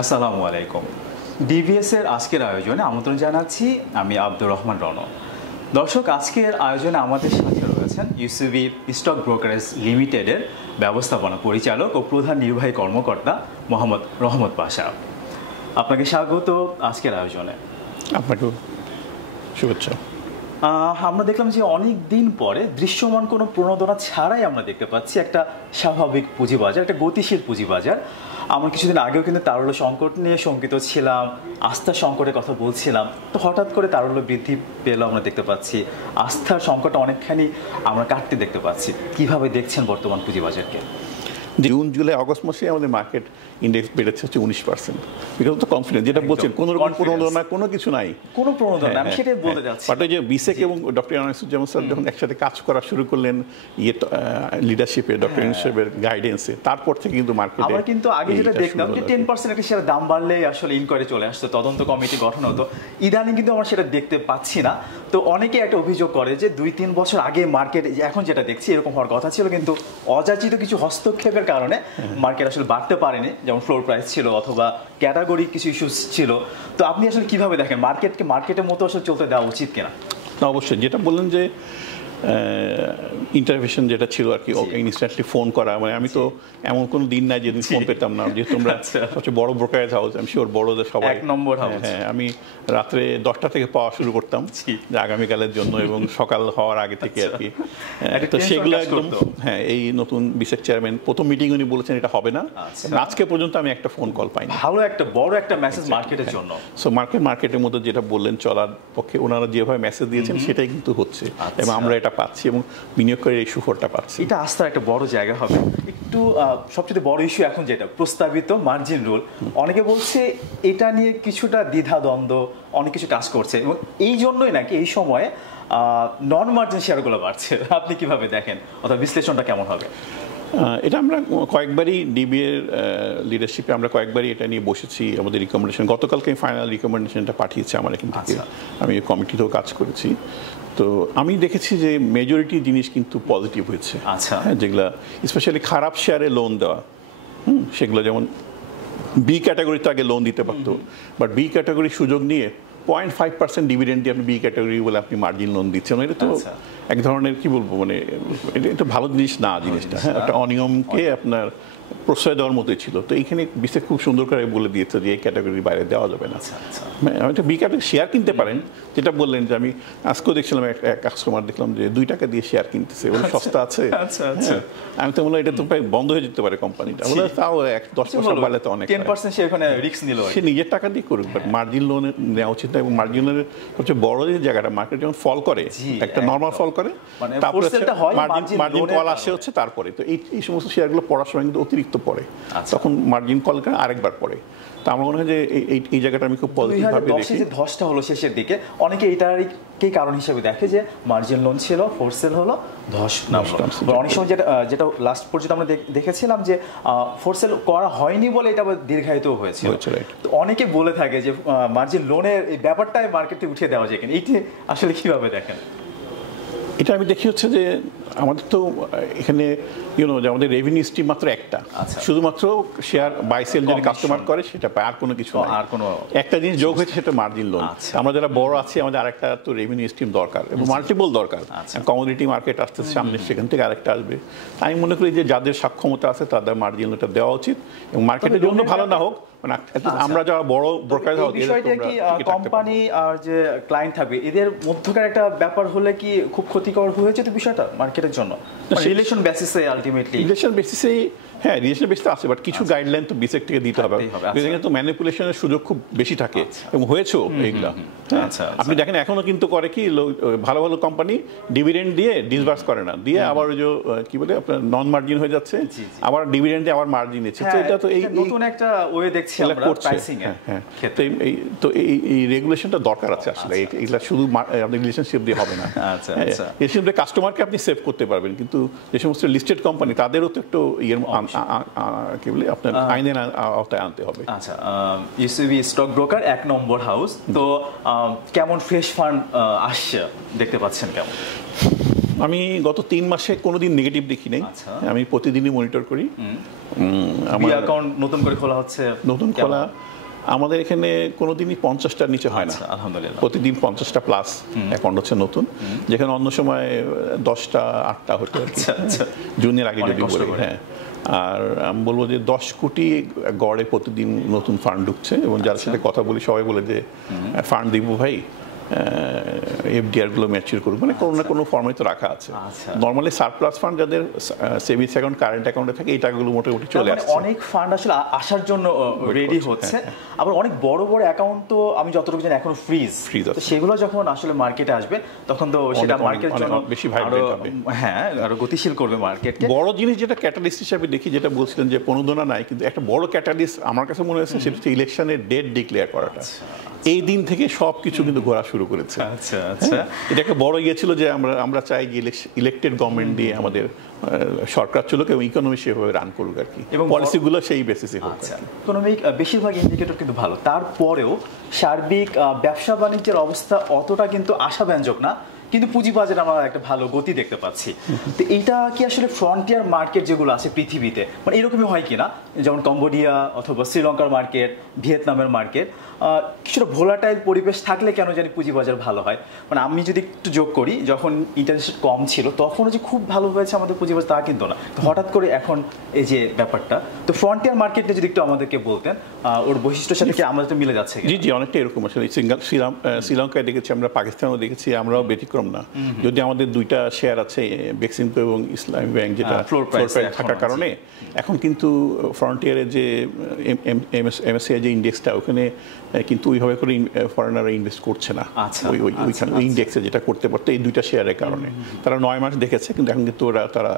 আসসালামু আলাইকুম। ডিভিএস এর আজকের আয়োজনে আমন্ত্রণ জানাচ্ছি আমি আব্দুর রহমান রনন। দর্শক, আজকের আয়োজনে আমাদের সাথে রয়েছেন ইউসিবি স্টক ব্রোকারেজ লিমিটেডের ব্যবস্থাপনা পরিচালক ও প্রধান নির্বাহী কর্মকর্তা মোহাম্মদ রহমত পাশা। আপনাকে স্বাগত আজকের আয়োজনে। আপনাকেও শুভেচ্ছা। আমরা দেখলাম যে অনেক দিন পরে দৃশ্যমান কোনো প্রণোদনা ছাড়াই আমরা দেখতে পাচ্ছি একটা স্বাভাবিক পুঁজিবাজার, একটা গতিশীল পুঁজিবাজার। আমরা কিছুদিন আগেও কিন্তু তারল্য সংকট নিয়ে শঙ্কিত ছিলাম, আস্থার সংকটের কথা বলছিলাম, তো হঠাৎ করে তারল্য বৃদ্ধি পেল আমরা দেখতে পাচ্ছি, আস্থার সংকট অনেকখানি আমরা কাটতে দেখতে পাচ্ছি। কিভাবে দেখছেন বর্তমান পুঁজিবাজারকে? জুন জুলাই আগস্ট মাসে আমাদের মার্কেট ইন্ডেক্স বেড়েছে হচ্ছে 19%। বিকজ তো কনফিডেন্স, যেটা বলছেন কোনো রকম প্রণোদনা কোনো কিছু নাই, কোনো প্রণোদনা, আমি সেটাই বলতে যাচ্ছি। বাট ওই যে বিসেক এবং ডক্টর আনিসুজ্জামান স্যার যখন একসাথে কাজ করা শুরু করলেন লিডারশিপে, ডক্টর ইউনুসের গাইডেন্সে, তারপর থেকে কিন্তু মার্কেটে আমরা কিন্তু আগে যেটা দেখলাম যে 10% একটা শেয়ারের দাম বাড়লে আসলে ইনকোয়ারি চলে আসতো, তদন্ত কমিটি গঠন হতো। ইদানিং কিন্তু আমরা সেটা দেখতে পাচ্ছি না। তো অনেকে একটা অভিযোগ করে যে 2-3 বছর আগে মার্কেট এখন যেটা দেখছি এরকম হওয়ার কথা ছিল, কিন্তু অযাচিত কিছু হস্তক্ষেপের কারণে মার্কেট আসলে বাড়তে পারেনি, যেমন ফ্লোর প্রাইস ছিল অথবা ক্যাটাগরি কিছু ইস্যুস ছিল। তো আপনি আসলে কিভাবে দেখেন মার্কেটকে মার্কেটের মতো আসলে চলতে দেওয়া উচিত কিনা? অবশ্যই যেটা বললেন যে ইন্টারভেনশন যেটা ছিল আর কি, ইনস্ট্যান্টলি ফোন করা, মানে আমি তো এমন কোনো দিন নাই যেদিন ফোন পেতাম না, যেহেতু আমরা সবচেয়ে বড় ব্রোকারেজ হাউস, আমি শিওর বড়দের সবাই এক নম্বর হাউস। হ্যাঁ, আমি রাত্রে 10টা থেকে পাওয়া শুরু করতাম যে আগামীকালের জন্য, এবং সকাল হওয়ার আগে থেকে আর কি। তো সেগুলো একদম হ্যাঁ, এই নতুন বিসেক চেয়ারম্যান প্রথম মিটিং উনি বলেছেন এটা হবে না, আজকে পর্যন্ত আমি একটা ফোন কল পাইনি। ভালো একটা বড় একটা মেসেজ মার্কেটের জন্য। সো মার্কেটের মধ্যে যেটা বললেন চলার পক্ষে ওনারা যেভাবে মেসেজ দিয়েছেন সেটাই কিন্তু হচ্ছে, এবং আমরা এটা পাচ্ছি এবং বিনিয়োগকারী এই সুফলটা পাচ্ছি। এটা আস্থার একটা বড় জায়গা হবে। একটু সবচেয়ে বড় ইস্যু এখন যেটা প্রস্তাবিত মার্জিন রুল, অনেকে বলছে এটা নিয়ে কিছুটা দ্বিধাদ্বন্দ্ব, অনেক কিছু কাজ করছে, এবং এই জন্যই নাকি এই সময়ে নন মার্জিন শেয়ারগুলো বাড়ছে। আপনি কিভাবে দেখেন, অথবা বিশ্লেষণটা কেমন হবে? এটা আমরা কয়েকবারই ডিবিএর লিডারশিপে আমরা কয়েকবারই এটা নিয়ে বসেছি, আমাদের রিকমেন্ডেশন গতকালকে ফাইনাল রিকমেন্ডেশনটা পাঠিয়েছে আমার এখান থেকে, আমি কমিটিতেও কাজ করেছি। তো আমি দেখেছি যে মেজরিটি জিনিস কিন্তু পজিটিভ হয়েছে। আচ্ছা, হ্যাঁ, যেগুলো স্পেশালি খারাপ শেয়ারে লোন দেওয়া, সেগুলো যেমন বি ক্যাটাগরিতে আগে লোন দিতে পারতো, বাট বি ক্যাটাগরির সুযোগ নিয়ে 0.5% ডিভিডেন্ড দিয়ে আপনি বি ক্যাটাগরি বলে আপনি মার্জিন লোন দিচ্ছেন। এটা তো এক ধরনের কি বলবো, মানে এটা ভালো জিনিস না, জিনিসটা হ্যাঁ, একটা অনিয়মকে আপনার প্রশ্রয় দেওয়ার মতোই ছিল। তো এইখানে বিশেষ খুব সুন্দর করে বলে দিয়েছে যে এই ক্যাটাগরির বাইরে দেওয়া যাবে না। একটা বি ক্যাটাগরি শেয়ার কিনতে পারেন, যেটা বললেন যে আমি আজকেও দেখছিলাম এক কাস্টমার দেখলাম যে 2 টাকা দিয়ে শেয়ার কিনতেছে, বলে সস্তা আছে। আমি তো বললাম এটা তো প্রায় বন্ধ হয়ে যেতে পারে কোম্পানিটা, বলে তাও 10% বাড়লে তো অনেক, 10% সে ওখানে রিস্ক নিল, সে নিজের টাকা দিয়ে করুক, বাট মার্জিন লোন নেওয়া উচিত না। এবং মার্জিনের সবচেয়ে বড় যে জায়গাটা, মার্কেট যখন ফল করে, একটা নর্মাল ফল করে, তারপরে মার্জিন কল আসে হচ্ছে তারপরে। তো এই সমস্ত শেয়ারগুলো পড়ার সময় কিন্তু অতিরিক্ত পড়ে, তখন মার্জিন কল আরেকবার পড়ে। তো আমার মনে হয় যে এই জায়গাটা আমি খুব পজিটিভভাবে দেখি। যে ধসটা হলো শেষের দিকে, অনেকে এইটারই কারণ হিসেবে দেখে যে মার্জিন লোন ছিল, ফোর্স সেল হলো, ধস নামলো। অনেক সময় যেটা লাস্ট পর্যন্ত আমরা দেখেছিলাম যে ফোর্স সেল করা হয়নি বলে এটা দীর্ঘায়িত হয়েছে। তো অনেকে বলে থাকে যে মার্জিন লোনের এই ব্যাপারটাই মার্কেটে উঠিয়ে দেওয়া যায় কিনা, এইটা আসলে কিভাবে দেখেন? এটা আমি দেখি হচ্ছে যে আমাদের তো এখানে যে আমাদের রেভিনিউ স্ট্রিম মাত্র একটা, শুধুমাত্র শেয়ার বাই সেল যদি কাস্টমার করে সেটা পায়, আর কোনো কিছু আর কোনো একটা জিনিস যোগ হয়েছে, সেটা মার্জিন লোন। আমরা যারা বড় আছি আমাদের আরেকটা তো রেভিনিউ স্ট্রিম দরকার এবং মাল্টিপল দরকার। কমোডিটি মার্কেট আসতে সামনে, সেখান থেকে আরেকটা আসবে। আমি মনে করি যে যাদের সক্ষমতা আছে তাদের মার্জিন লোনটা দেওয়া উচিত, এবং মার্কেটের জন্য ভালো না হোক, মানে আমরা যারা বড় ব্রোকারেজ হাউস, বিষয়টা কি কোম্পানি আর যে ক্লায়েন্ট থাকবে এদের মধ্যকার একটা ব্যাপার হলে কি খুব ক্ষতিকর হয়েছে তো বিষয়টা মার্কেটের জন্য? রিলেশন বেসিসে আলটিমেটলি, রিলেশন বেসিসে হ্যাঁ, রিলেশন বেসিসে আছে, বাট কিছু গাইডলাইন তো বিসেক থেকে দিতে হবে, কিন্তু ম্যানিপুলেশনের সুযোগ খুব বেশি থাকে এবং হয়েছেও এইগুলা। আপনি দেখেন এখনো কিন্তু করে কি, ভালো ভালো কোম্পানি ডিভিডেন্ড দিয়ে ডিসবার্স করে না, দিয়ে আবার ওই যে কি বলে আপনার নন মার্জিন হয়ে যাচ্ছে, আবার ডিভিডেন্ড দিয়ে আবার মার্জিন নিচ্ছে। তো এটা তো এই নতুন একটা ওয়ে দেখছি আমরা প্রাইসিং এর ক্ষেত্রে। তো এই রেগুলেশনটা দরকার আছে আসলে, এগুলা শুধু আপনার রিলেশনশিপ দিয়ে হবে না। রিলেশনশিপ দিয়ে কাস্টমারকে আপনি সেভ করতে পারবেন, কিন্তু যে সমস্ত লিস্টেড কোম্পানি তাদেরও তো একটু ইয়ের কি বলে আপনার আইনের আওতায় আনতে হবে। আচ্ছা, ইউসিবি স্টক ব্রোকার 1 নম্বর হাউস, তো কেমন ফ্রেশ ফান্ড আসছে দেখতে পাচ্ছেন কেমন? আমি গত 3 মাসে কোনোদিন নেগেটিভ দেখি নাই। আমি প্রতিদিনই মনিটর করি। আমার অ্যাকাউন্ট নতুন করে খোলা হচ্ছে, নতুন খোলা আমাদের এখানে কোনোদিনই 50টার নিচে হয় না, আলহামদুলিল্লাহ। প্রতিদিন 50টা প্লাস অ্যাকাউন্ট হচ্ছে নতুন, যেখানে অন্য সময় 10টা 8টা হতো আর কি, জুনের আগে যদি বলি। হ্যাঁ, আর আমি বলবো যে 10 কোটি গড়ে প্রতিদিন নতুন ফান্ড ঢুকছে, এবং যার সাথে কথা বলি সবাই বলে যে ফান্ড দিব ভাই, এফডিআর গুলো ম্যাচিউর করুক, মানে কোনো না কোনো ফর্মে তো রাখা আছে। নর্মালি সারপ্লাস ফান্ড যাদের সেভিংস অ্যাকাউন্ট কারেন্ট অ্যাকাউন্টে থাকে, এই টাকাগুলো মোটামুটি চলে আসছে। অনেক ফান্ড আসলে আসার জন্য রেডি হচ্ছে। আবার অনেক বড় বড় অ্যাকাউন্ট তো আমি যতটুকু জানি এখনো ফ্রিজ আছে, সেগুলো যখন আসলে মার্কেটে আসবে তখন তো সেটা মার্কেটের জন্য বেশি ভাইব্রেন্ট হবে। হ্যাঁ, আরো গতিশীল করবে মার্কেটকে। বড় জিনিস যেটা ক্যাটালিস্ট হিসেবে দেখি, যেটা বলছিলেন যে প্রণোদনা নাই, কিন্তু একটা বড় ক্যাটালিস্ট আমার কাছে মনে হয়েছে সেটা হচ্ছে ইলেকশনের ডেট ডিক্লেয়ার করাটা। এই দিন থেকে সবকিছু কিন্তু ঘোরা শুরু করেছে। আচ্ছা আচ্ছা, এটা একটা বড় ইয়ে ছিল যে আমরা চাই যে ইলেক্টেড গভর্নমেন্ট দিয়ে আমাদের সরকার চলুক এবং ইকোনমি সেভাবে রান করুক আর কি, এবং পলিসিগুলো সেই বেসিসে হোক। ইকোনমিক বেশিরভাগ ইন্ডিকেটর কিন্তু ভালো, তারপরেও সার্বিক ব্যবসা বাণিজ্যের অবস্থা অতটা কিন্তু আশাব্যঞ্জক না, কিন্তু পুঁজিবাজারে আমরা একটা ভালো গতি দেখতে পাচ্ছি। তো এইটা কি আসলে ফ্রন্টিয়ার মার্কেট যেগুলো আছে পৃথিবীতে, মানে এরকমই হয় কিনা, যেমন কম্বোডিয়া অথবা শ্রীলঙ্কার মার্কেট, ভিয়েতনামের মার্কেট, কিছুটা ভোলাটাইল পরিবেশ থাকলে কেন জানি পুঁজিবাজার ভালো হয়? মানে আমি যদি একটু যোগ করি, যখন ইন্টারেস্ট কম ছিল তখনও যে খুব ভালো হয়েছে আমাদের পুঁজিবাজার তা কিন্তু না, হঠাৎ করে এখন এই যে ব্যাপারটা। তো ফ্রন্টিয়ার মার্কেটে যদি একটু আমাদেরকে বলতেন ওর বৈশিষ্ট্যের সাথে কি আমাদের তো মিলে যাচ্ছে? জি জি, অনেকটা এরকম আসলে। শ্রীলঙ্কায় দেখেছি আমরা, পাকিস্তানেও দেখেছি, আমরাও ব্যতিক্রম না। যদি আমাদের দুইটা শেয়ার আছে, বেক্সিমকো এবং ইসলামী ব্যাংক, যেটা ফ্লোর প্রাইস থাকার কারণে এখন কিন্তু ফ্রন্টিয়ারের যে এমএসসিআই যে ইন্ডেক্সটা, ওখানে কিন্তু ওইভাবে করে ফরেনাররা ইনভেস্ট করছে না ওইখানে ইন্ডেক্সে, যেটা করতে পারতো এই দুইটা শেয়ারের কারণে। তারা 9 মাস দেখেছে, কিন্তু এখন কিন্তু তারা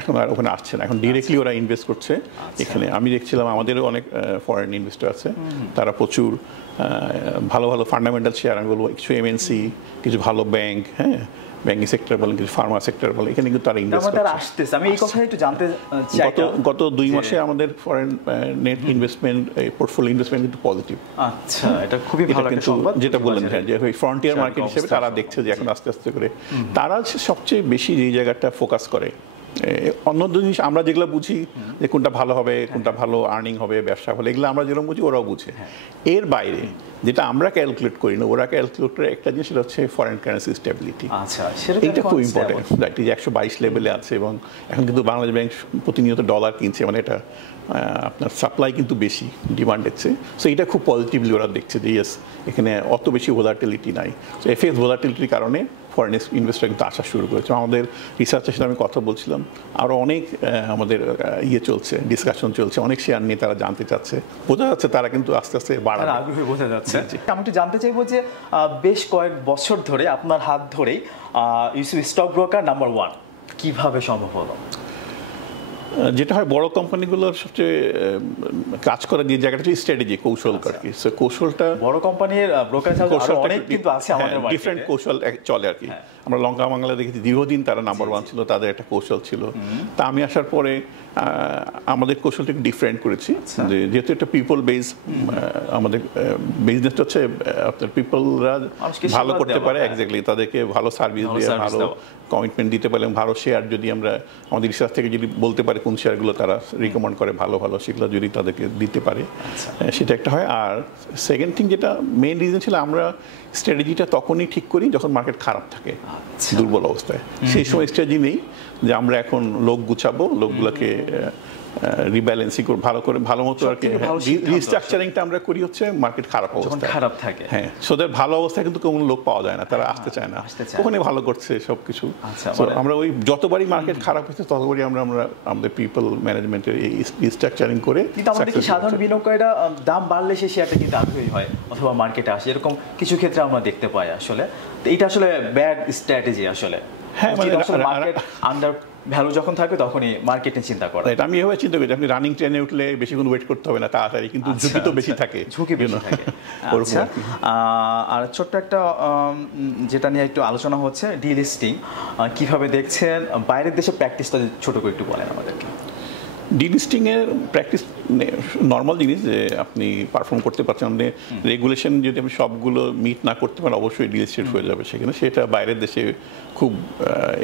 এখন আর ওখানে আসছে না, এখন ডিরেক্টলি ওরা ইনভেস্ট করছে এখানে। আমি দেখছিলাম আমাদেরও অনেক ফরেন ইনভেস্টর আছে, তারা প্রচুর ভালো ভালো ফান্ডামেন্টাল শেয়ার, আমি বলবো কিছু এমএনসি, কিছু ভালো ব্যাংক, হ্যাঁ ব্যাংকিং সেক্টর বলেন, কিছু ফার্মা সেক্টর বলেন, এখানে কিন্তু তারা ইনভেস্ট করছে। আমি এই কথাই একটু জানতে চাই, গত 2 মাসে আমাদের foreign net investment, portfolio investment কিন্তু পজিটিভ। আচ্ছা, এটা খুবই ভালো একটা সংবাদ। যেটা বললেন, হ্যাঁ, যে ফ্রন্টিয়ার মার্কেট হিসেবে তারা দেখছে যে এখন আস্তে আস্তে করে তারা সবচেয়ে বেশি যে জায়গাটা ফোকাস করে। অন্য জিনিস আমরা যেগুলো বুঝি যে কোনটা ভালো হবে, কোনটা ভালো আর্নিং হবে, ব্যবসা হলে, এগুলো আমরা যেরকম বুঝি ওরাও বুঝে। এর বাইরে যেটা আমরা ক্যালকুলেট করি না, ওরা ক্যালকুলেট করে একটা জিনিস, সেটা হচ্ছে ফরেন কারেন্সি স্টেবিলিটি। আচ্ছা, এটা খুব ইম্পর্টেন্ট। রাইট, 122 লেভেলে আছে, এবং এখন কিন্তু বাংলাদেশ ব্যাংক প্রতিনিয়ত ডলার কিনছে, মানে এটা আপনার সাপ্লাই কিন্তু বেশি ডিমান্ডের চেয়ে। সো এটা খুব পজিটিভলি ওরা দেখছে যে ইয়েস, এখানে অত বেশি ভোলাটিলিটি নাই। সো এফএক্স ভোলাটিলিটির কারণে ফরেন ইনভেস্টর কিন্তু আসা শুরু করেছে। আমাদের রিসার্চের সাথে আমি কথা বলছিলাম, আরও অনেক আমাদের চলছে, ডিসকাশন চলছে, অনেক শেয়ার নিয়ে তারা জানতে চাচ্ছে, বোঝা যাচ্ছে তারা কিন্তু আস্তে আস্তে বাড়াবে, আগ্রহী বোঝা যাচ্ছে। আমি একটু জানতে চাইবো যে বেশ কয়েক বছর ধরে আপনার হাত ধরেই ইউসুফ স্টক ব্রোকার নাম্বার 1 কিভাবে সম্ভব হলো? যেটা হয় বড় কোম্পানিগুলোর সবচেয়ে কাজ করার যে জায়গাটা হচ্ছে স্ট্র্যাটেজি, কৌশল আর কি। সো কৌশলটা বড় কোম্পানির ব্রোকারেজ অনেক কিন্তু আছে আমাদের মার্কেটে, ডিফারেন্ট কৌশল চলে আর কি। আমরা লঙ্কা বাংলা দেখেছি দীর্ঘদিন তারা নাম্বার 1 ছিল, তাদের একটা কৌশল ছিল। তা আমি আসার পরে আমাদের কৌশলটা একটু ডিফারেন্ট করেছি, যে যেহেতু একটা পিপল বেস, আমাদের বিজনেসটা হচ্ছে আপনার পিপলরা ভালো করতে পারে, এক্স্যাক্টলি তাদেরকে ভালো সার্ভিস দিয়ে, ভালো কমিটমেন্ট দিতে পারে, ভালো শেয়ার যদি আমরা আমাদের রিসার্চ থেকে যদি বলতে পারে কোন শেয়ারগুলো তারা রিকমেন্ড করে ভালো ভালো, সেগুলো যদি তাদেরকে দিতে পারে, সেটা একটা হয়। আর সেকেন্ড থিং, যেটা মেইন রিজন ছিল, আমরা স্ট্র্যাটেজিটা তখনই ঠিক করি যখন মার্কেট খারাপ থাকে, দুর্বল অবস্থায়। সেই সময় স্ট্র্যাটেজি নেই যে আমরা এখন লোক গুছাবো, লোকগুলোকে রিব্যালেন্সিং করে ভালো করে ভালো মতো আর কি রিস্ট্রাকচারিংটা আমরা করি হচ্ছে মার্কেট খারাপ অবস্থায়, খারাপ থাকে। হ্যাঁ, সোদের ভালো অবস্থায় কিন্তু কোনো লোক পাওয়া যায় না, তারা আসতে চায় না, ওখানে ভালো করছে সবকিছু। আমরা ওই যতবারই মার্কেট খারাপ হচ্ছে ততবারই আমরা আমাদের পিপল ম্যানেজমেন্টের এই রিস্ট্রাকচারিং করে। কিন্তু আমাদের কি সাধারণ বিনিয়োগকারীরা দাম বাড়লে সেই শেয়ারটা কিন্তু আগ্রহী হয় অথবা মার্কেটে আসে, এরকম কিছু ক্ষেত্রে আমরা দেখতে পাই আসলে। তো এটা আসলে ব্যাড স্ট্র্যাটেজি আসলে। হ্যাঁ, মানে মার্কেট আন্ডার ভ্যালু যখন থাকে তখনই মার্কেটে চিন্তা করা। আমি এভাবে চিন্তা করি, আপনি রানিং ট্রেনে উঠলে বেশিক্ষণ ওয়েট করতে হবে না, তাড়াতাড়ি, কিন্তু ঝুঁকি তো বেশি থাকে, ঝুঁকি বেশি থাকে। আর ছোট্ট একটা যেটা নিয়ে একটু আলোচনা হচ্ছে, ডিলিস্টিং কিভাবে দেখছেন, বাইরের দেশে প্র্যাকটিসটা ছোট করে একটু বলেন আমাদেরকে। ডিলিস্টিং এর প্র্যাকটিস নর্মাল জিনিস যে আপনি পারফর্ম করতে পারছেন, আপনি রেগুলেশন যদি আপনি সবগুলো মিট না করতে পারেন অবশ্যই ডিলিস্টেড হয়ে যাবে সেখানে। সেটা বাইরের দেশে খুব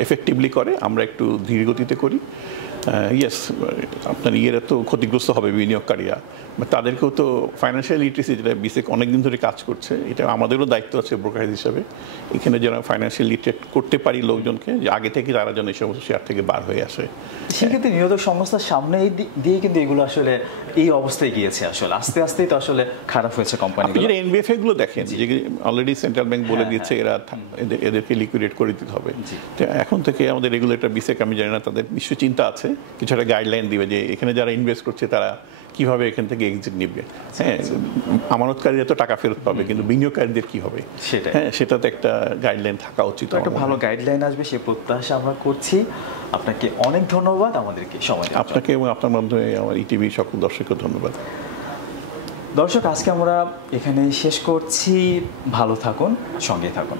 এফেক্টিভলি করে, আমরা একটু ধীর গতিতে করি। ইয়েস, আপনার ইয়েরা তো ক্ষতিগ্রস্ত হবে বিনিয়োগকারীরা, তাদেরকেও তো ফাইন্যান্সিয়াল লিটারেসি যেটা বিসেক অনেকদিন ধরে কাজ করছে, এটা আমাদেরও দায়িত্ব আছে ব্রোকারেজ হিসাবে এখানে যারা ফাইন্যান্সিয়াল লিটারেট করতে পারি লোকজনকে, যে আগে থেকে তারা যেন এই সমস্ত শেয়ার থেকে বার হয়ে আসে। সেক্ষেত্রে নিয়োগক সংস্থার সামনে দিয়ে কিন্তু এগুলো আসলে এই অবস্থায় গিয়েছে, আসলে আস্তে আস্তেই তো আসলে খারাপ হয়েছে কোম্পানি। আপনি যদি এনবিএফএ গুলো দেখেন যে অলরেডি সেন্ট্রাল ব্যাংক বলে দিচ্ছে এরা এদেরকে লিকুইডেট করে দিতে হবে। তো এখন থেকে আমাদের রেগুলেটর বিসেক, আমি জানি না তাদের নিশ্চয়ই চিন্তা আছে, কিছু একটা গাইডলাইন দিবে যে এখানে যারা ইনভেস্ট করছে তারা কিভাবে এখান থেকে এক্সিট নিবে। হ্যাঁ, আমানতকারীরা তো টাকা ফেরত পাবে, কিন্তু বিনিয়োগকারীদের কি হবে, হ্যাঁ সেটা তো একটা গাইডলাইন থাকা উচিত। একটা ভালো গাইডলাইন আসবে সে প্রত্যাশা আমরা করছি। আপনাকে অনেক ধন্যবাদ আমাদেরকে সময়। আপনাকে এবং আপনার মাধ্যমে আমার ইটিভি সকল দর্শককে ধন্যবাদ। দর্শক, আজকে আমরা এখানে শেষ করছি। ভালো থাকুন, সঙ্গে থাকুন।